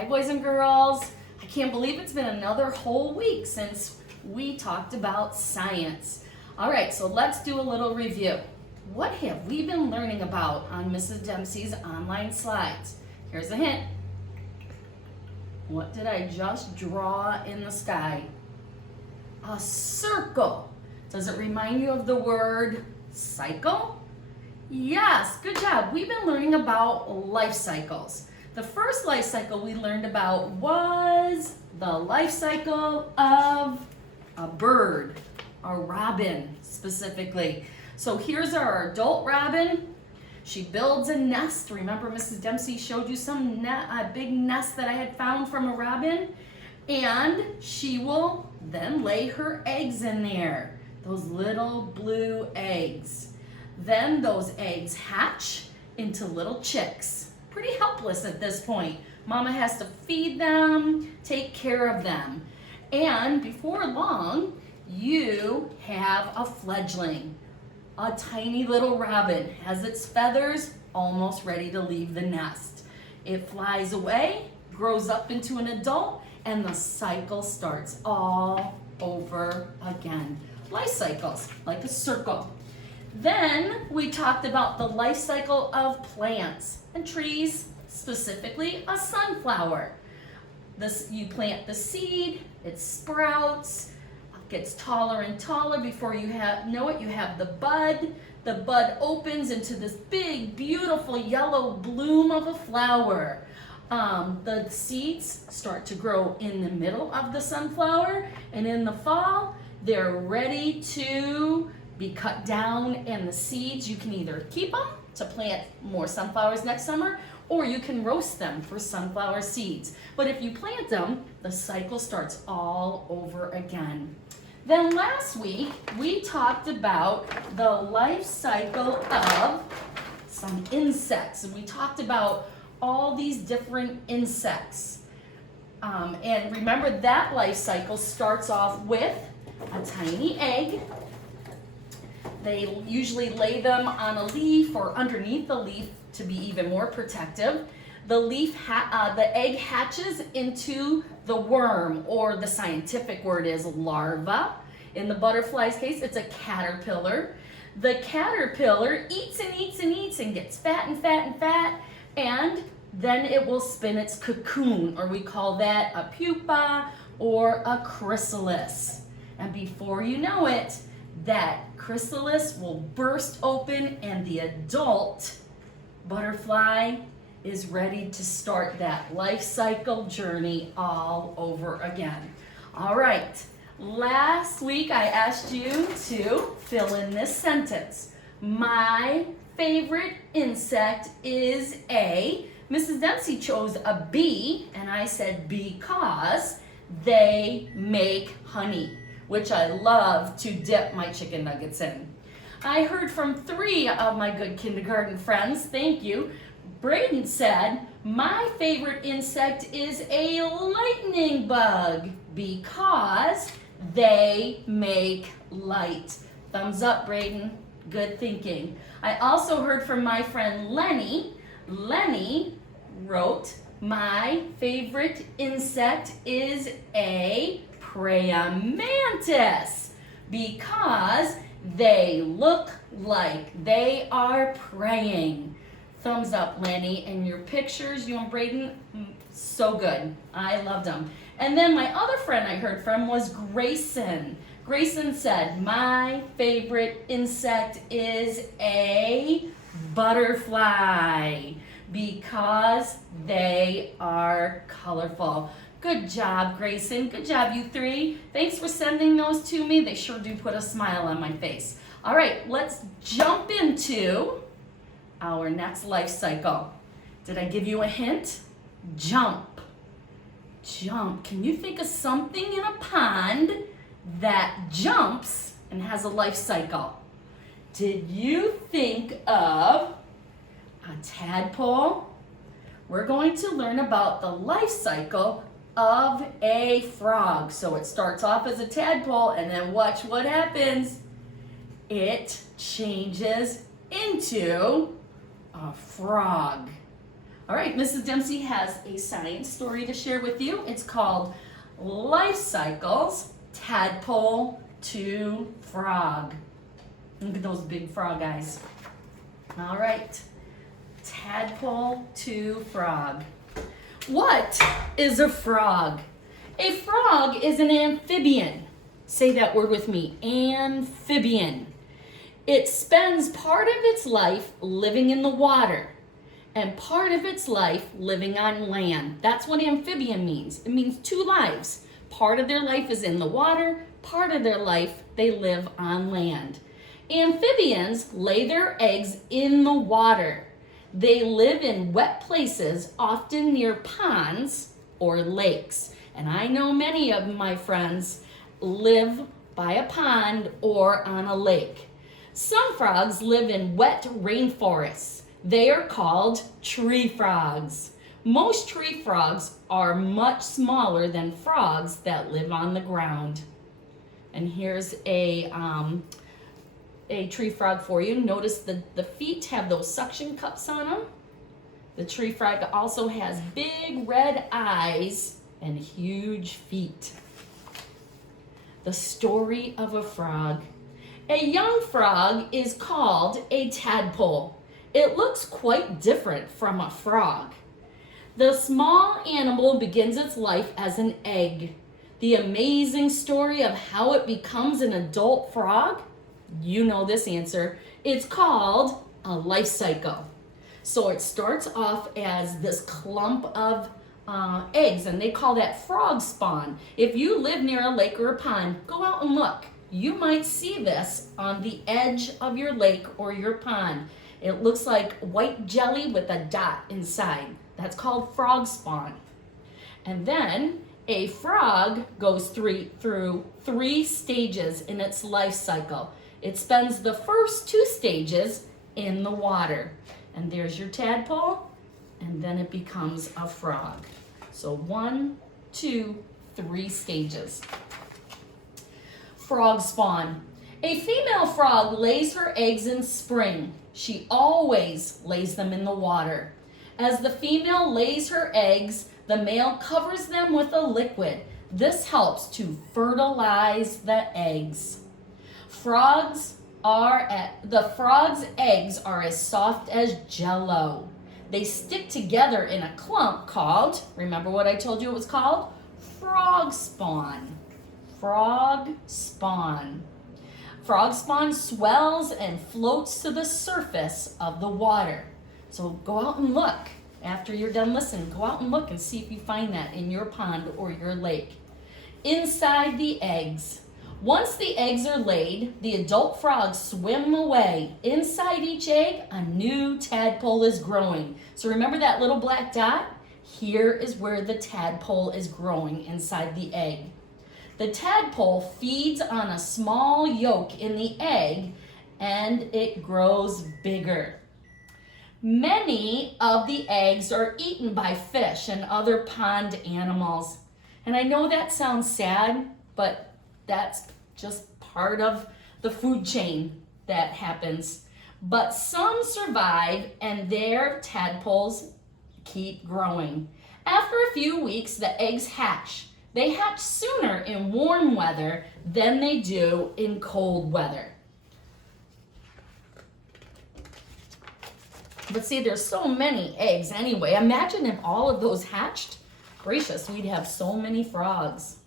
Hi, boys and girls. I can't believe it's been another whole week since we talked about science. All right, so let's do a little review. What have we been learning about on Mrs. Dempsey's online slides? Here's a hint. What did I just draw in the sky? A circle. Does it remind you of the word cycle? Yes, good job. We've been learning about life cycles. The first life cycle we learned about was the life cycle of a bird, a robin specifically. So here's our adult robin. She builds a nest. Remember Mrs. Dempsey showed you a big nest that I had found from a robin? And she will then lay her eggs in there, those little blue eggs. Then those eggs hatch into little chicks. Pretty helpless at this point. Mama has to feed them, take care of them. And before long, you have a fledgling. A tiny little robin has its feathers almost ready to leave the nest. It flies away, grows up into an adult, and the cycle starts all over again. Life cycles, like a circle. Then we talked about the life cycle of plants and trees, specifically a sunflower. You plant the seed, it sprouts, gets taller and taller. Before you know it, you have the bud. The bud opens into this big, beautiful yellow bloom of a flower. The seeds start to grow in the middle of the sunflower, and in the fall, they're ready to be cut down, and the seeds, you can either keep them to plant more sunflowers next summer, or you can roast them for sunflower seeds. But if you plant them, the cycle starts all over again. Then last week, we talked about the life cycle of some insects, and we talked about all these different insects. And remember that life cycle starts off with a tiny egg. They usually lay them on a leaf or underneath the leaf to be even more protective. The egg hatches into the worm, or the scientific word is larva. In the butterfly's case, it's a caterpillar. The caterpillar eats and eats and eats and gets fat and fat and fat, and then it will spin its cocoon, or we call that a pupa or a chrysalis. And before you know it, that chrysalis will burst open and the adult butterfly is ready to start that life cycle journey all over again. All right, last week I asked you to fill in this sentence. My favorite insect is a, Mrs. Dempsey chose a bee, and I said because they make honey, which I love to dip my chicken nuggets in. I heard from 3 of my good kindergarten friends, thank you. Braden said, my favorite insect is a lightning bug because they make light. Thumbs up, Braden, good thinking. I also heard from my friend Lenny. Lenny wrote, my favorite insect is a praying mantis because they look like they are praying. Thumbs up, Lenny, and your pictures, you and Braden, so good. I loved them. And then my other friend I heard from was Grayson. Grayson said, my favorite insect is a butterfly because they are colorful. Good job, Grayson. Good job, you 3. Thanks for sending those to me. They sure do put a smile on my face. All right, let's jump into our next life cycle. Did I give you a hint? Jump. Jump. Can you think of something in a pond that jumps and has a life cycle? Did you think of a tadpole? We're going to learn about the life cycle of a frog. So it starts off as a tadpole, and then watch what happens. It changes into a frog. All right, Mrs. Dempsey has a science story to share with you. It's called Life Cycles, Tadpole to Frog. Look at those big frog eyes. All right, tadpole to frog. What is a frog? A frog is an amphibian. Say that word with me, amphibian. It spends part of its life living in the water and part of its life living on land. That's what amphibian means. It means two lives. Part of their life is in the water, part of their life they live on land. Amphibians lay their eggs in the water. They live in wet places, often near ponds or lakes. And I know many of my friends live by a pond or on a lake. Some frogs live in wet rainforests. They are called tree frogs. Most tree frogs are much smaller than frogs that live on the ground. And here's a tree frog for you. Notice the feet have those suction cups on them. The tree frog also has big red eyes and huge feet. The story of a frog. A young frog is called a tadpole. It looks quite different from a frog. The small animal begins its life as an egg. The amazing story of how it becomes an adult frog? You know this answer. It's called a life cycle. So it starts off as this clump of eggs, and they call that frog spawn. If you live near a lake or a pond, go out and look. You might see this on the edge of your lake or your pond. It looks like white jelly with a dot inside. That's called frog spawn. And then a frog goes through three stages in its life cycle. It spends the first two stages in the water. And there's your tadpole, and then it becomes a frog. So 1, 2, 3 stages. Frog spawn. A female frog lays her eggs in spring. She always lays them in the water. As the female lays her eggs, the male covers them with a liquid. This helps to fertilize the eggs. The frog's eggs are as soft as jello. They stick together in a clump called, remember what I told you it was called? Frog spawn. Frog spawn. Frog spawn swells and floats to the surface of the water. So go out and look. After you're done listening, go out and look and see if you find that in your pond or your lake. Inside the eggs. Once the eggs are laid, the adult frogs swim away. Inside each egg, a new tadpole is growing. So remember that little black dot? Here is where the tadpole is growing inside the egg. The tadpole feeds on a small yolk in the egg, and it grows bigger. Many of the eggs are eaten by fish and other pond animals. And I know that sounds sad, but that's just part of the food chain that happens. But some survive, and their tadpoles keep growing. After a few weeks, the eggs hatch. They hatch sooner in warm weather than they do in cold weather. But see, there's so many eggs anyway. Imagine if all of those hatched. Gracious, we'd have so many frogs.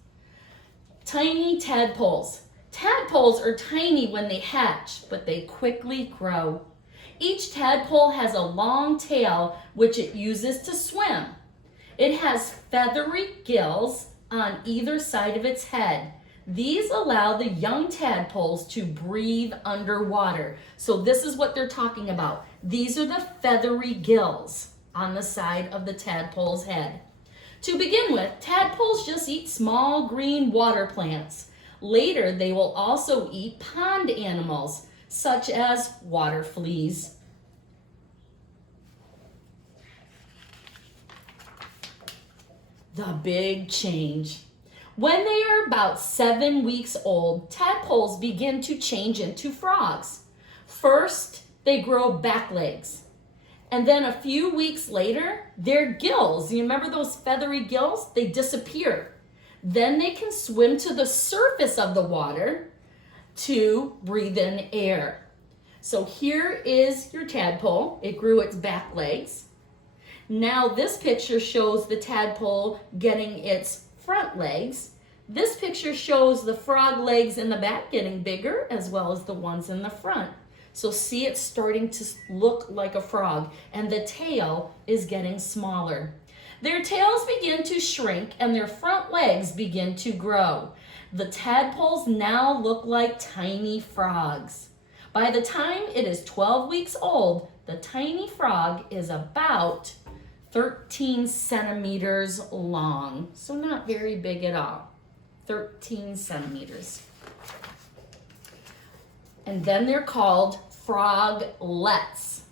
Tiny tadpoles. Tadpoles are tiny when they hatch, but they quickly grow. Each tadpole has a long tail which it uses to swim. It has feathery gills on either side of its head. These allow the young tadpoles to breathe underwater. So this is what they're talking about. These are the feathery gills on the side of the tadpole's head. To begin with, tadpoles just eat small green water plants. Later, they will also eat pond animals, such as water fleas. The big change. When they are about 7 weeks old, tadpoles begin to change into frogs. First, they grow back legs, And then a few weeks later, their gills, you remember those feathery gills? They disappear. Then they can swim to the surface of the water to breathe in air. So here is your tadpole. It grew its back legs. Now this picture shows the tadpole getting its front legs. This picture shows the frog legs in the back getting bigger as well as the ones in the front. So see, it's starting to look like a frog, and the tail is getting smaller. Their tails begin to shrink and their front legs begin to grow. The tadpoles now look like tiny frogs. By the time it is 12 weeks old, the tiny frog is about 13 centimeters long. So not very big at all. 13 centimeters. And then they're called froglets.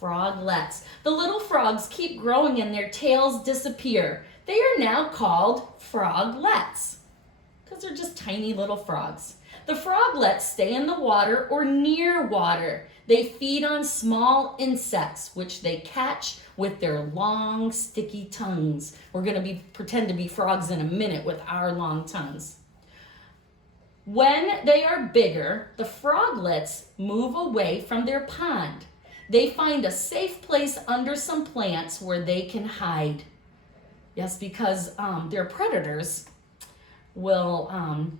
Froglets. The little frogs keep growing and their tails disappear. They are now called froglets because they're just tiny little frogs. The froglets stay in the water or near water. They feed on small insects, which they catch with their long, sticky tongues. We're going to pretend to be frogs in a minute with our long tongues. When they are bigger, the froglets move away from their pond. They find a safe place under some plants where they can hide. Yes, because their predators will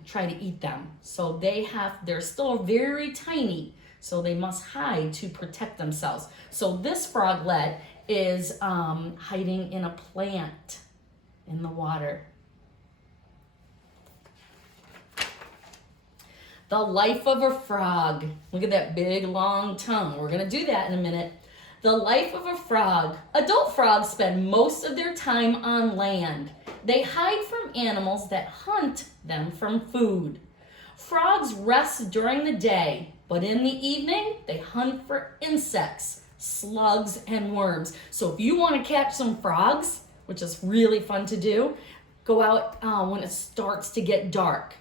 try to eat them. So they're still very tiny, so they must hide to protect themselves. So this froglet is hiding in a plant in the water. The life of a frog. Look at that big long tongue. We're gonna do that in a minute. The life of a frog. Adult frogs spend most of their time on land. They hide from animals that hunt them from food. Frogs rest during the day, but in the evening, they hunt for insects, slugs, and worms. So if you want to catch some frogs, which is really fun to do, go out when it starts to get dark.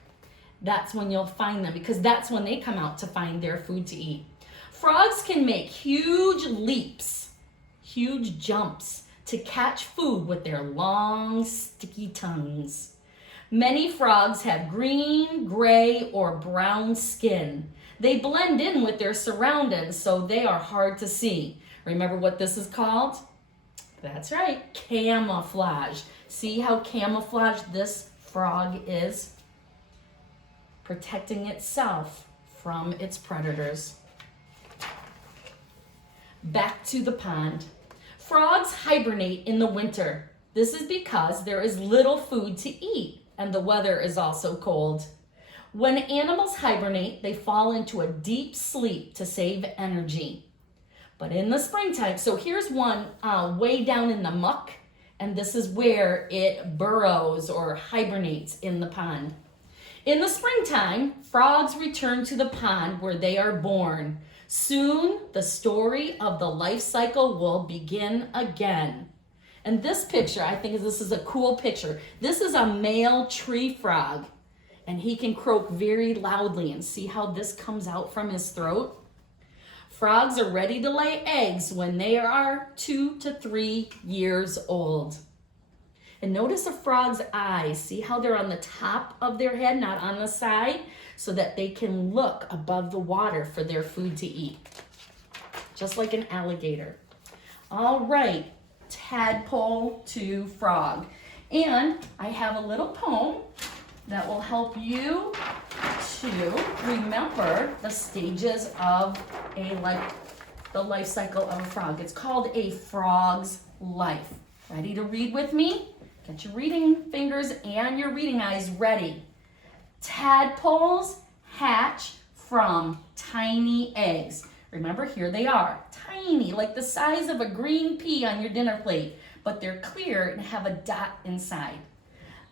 That's when you'll find them because that's when they come out to find their food to eat. Frogs can make huge leaps, huge jumps to catch food with their long, sticky tongues. Many frogs have green, gray, or brown skin. They blend in with their surroundings, so they are hard to see. Remember what this is called? That's right, camouflage. See how camouflaged this frog is? Protecting itself from its predators. Back to the pond. Frogs hibernate in the winter. This is because there is little food to eat and the weather is also cold. When animals hibernate, they fall into a deep sleep to save energy. But in the springtime, so here's one way down in the muck, and this is where it burrows or hibernates in the pond. In the springtime, frogs return to the pond where they are born. Soon, the story of the life cycle will begin again. And this picture, I think this is a cool picture. This is a male tree frog, and he can croak very loudly, and see how this comes out from his throat? Frogs are ready to lay eggs when they are 2 to 3 years old. And notice a frog's eyes. See how they're on the top of their head, not on the side, so that they can look above the water for their food to eat. Just like an alligator. All right, tadpole to frog. And I have a little poem that will help you to remember the stages of the life cycle of a frog. It's called A Frog's Life. Ready to read with me? Get your reading fingers and your reading eyes ready. Tadpoles hatch from tiny eggs. Remember, here they are, tiny, like the size of a green pea on your dinner plate, but they're clear and have a dot inside.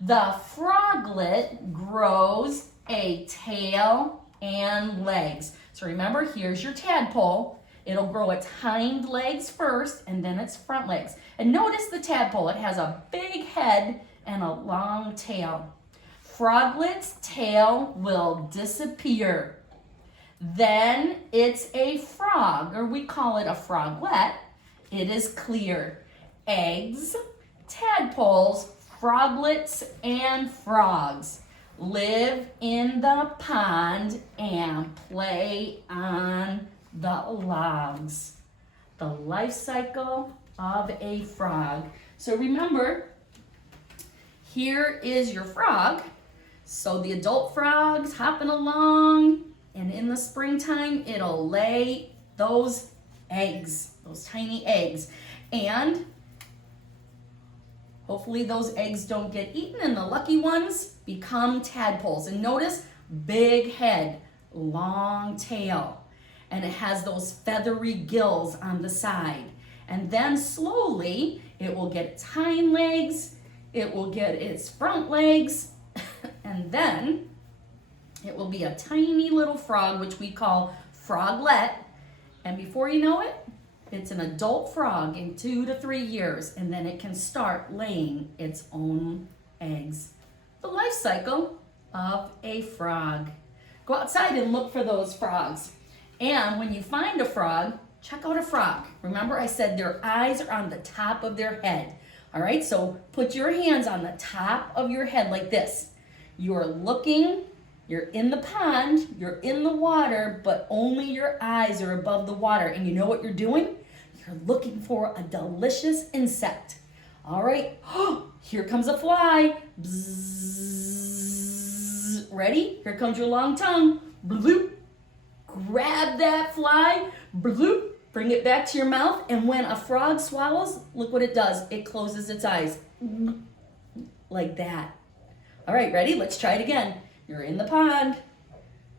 The froglet grows a tail and legs. So remember, here's your tadpole. It'll grow its hind legs first and then its front legs. And notice the tadpole, it has a big head and a long tail. Froglet's tail will disappear. Then it's a frog, or we call it a froglet, It is clear. Eggs, tadpoles, froglets, and frogs live in the pond and play on the logs. The life cycle of a frog. So remember, here is your frog. So the adult frog's hopping along, and in the springtime, it'll lay those eggs, those tiny eggs. And hopefully those eggs don't get eaten, and the lucky ones become tadpoles. And notice, big head, long tail, and it has those feathery gills on the side. And then slowly, it will get its hind legs, it will get its front legs, and then it will be a tiny little frog, which we call froglet. And before you know it, it's an adult frog in 2 to 3 years, and then it can start laying its own eggs. The life cycle of a frog. Go outside and look for those frogs. And when you find a frog, check out a frog. Remember I said their eyes are on the top of their head. All right, so put your hands on the top of your head like this. You're looking, you're in the pond, you're in the water, but only your eyes are above the water. And you know what you're doing? You're looking for a delicious insect. All right, here comes a fly. Bzzz. Ready? Here comes your long tongue. Bloop. Grab that fly. Bloop. Bring it back to your mouth. And when a frog swallows, look what it does. It closes its eyes. Like that. All right, ready? Let's try it again. You're in the pond.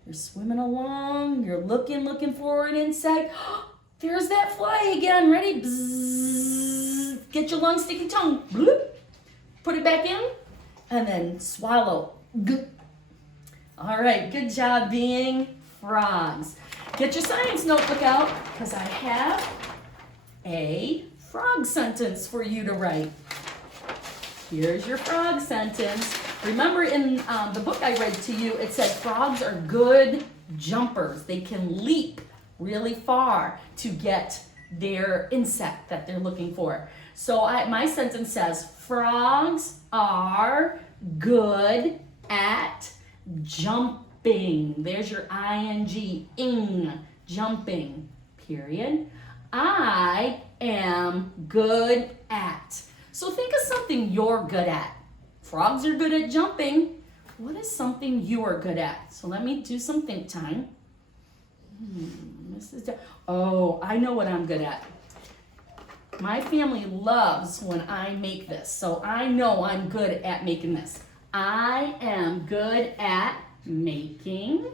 You're swimming along. You're looking for an insect. There's that fly again. Ready? Bzzz. Get your long sticky tongue. Bloop. Put it back in. And then swallow. All right, good job being frogs. Get your science notebook out because I have a frog sentence for you to write. Here's your frog sentence. Remember in the book I read to you, it said frogs are good jumpers. They can leap really far to get their insect that they're looking for. So my sentence says, frogs are good at jumping. There's your ing, jumping, period. I am good at. So think of something you're good at. Frogs are good at jumping. What is something you are good at? So let me do some think time. Oh, I know what I'm good at. My family loves when I make this, so I know I'm good at making this. I am good at making,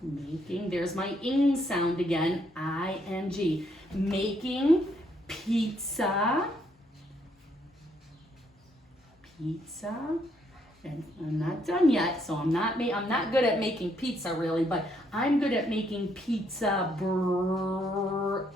there's my ing sound again, ing, making pizza, and I'm not done yet, so I'm not good at making pizza really, but I'm good at making pizza bread.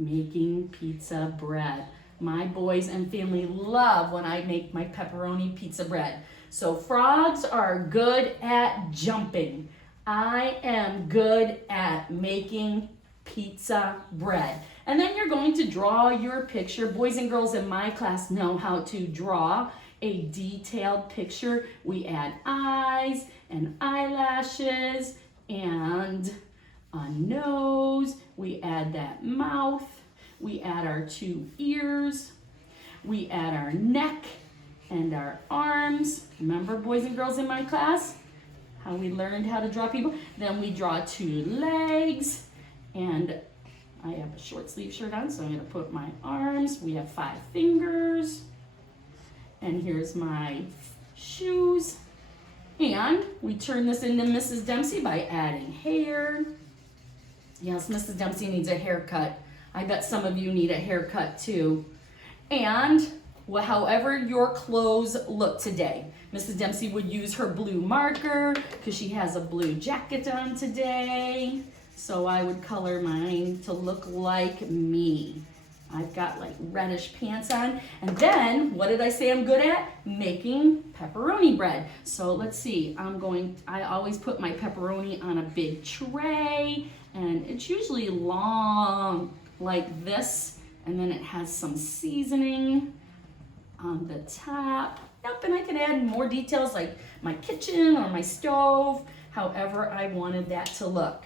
Making pizza bread. My boys and family love when I make my pepperoni pizza bread. So frogs are good at jumping. I am good at making pizza bread. And then you're going to draw your picture. Boys and girls in my class know how to draw a detailed picture. We add eyes and eyelashes and a nose. We add that mouth. We add our 2 ears. We add our neck and our arms. Remember, boys and girls in my class, how we learned how to draw people? Then we draw 2 legs, and I have a short sleeve shirt on, so I'm going to put my arms. We have 5 fingers, and here's my shoes. And we turn this into Mrs. Dempsey by adding hair. Yes, Mrs. Dempsey needs a haircut. I bet some of you need a haircut too. And however your clothes look today. Mrs. Dempsey would use her blue marker because she has a blue jacket on today. So I would color mine to look like me. I've got like reddish pants on. And then, what did I say I'm good at? Making pepperoni bread. So let's see, I always put my pepperoni on a big tray, and it's usually long like this, and then it has some seasoning on the top. Yep, and I can add more details like my kitchen or my stove, however I wanted that to look.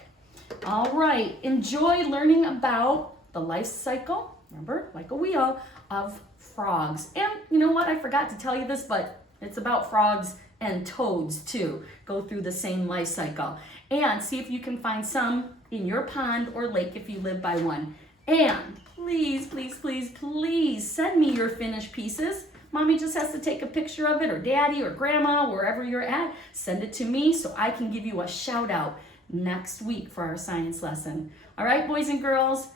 All right, enjoy learning about the life cycle, remember, like a wheel, of frogs. And you know what, I forgot to tell you this, but it's about frogs and toads too. Go through the same life cycle. And see if you can find some in your pond or lake if you live by one. And please, please, please, please send me your finished pieces. Mommy just has to take a picture of it, or daddy or grandma, wherever you're at. Send it to me so I can give you a shout out next week for our science lesson. All right, boys and girls,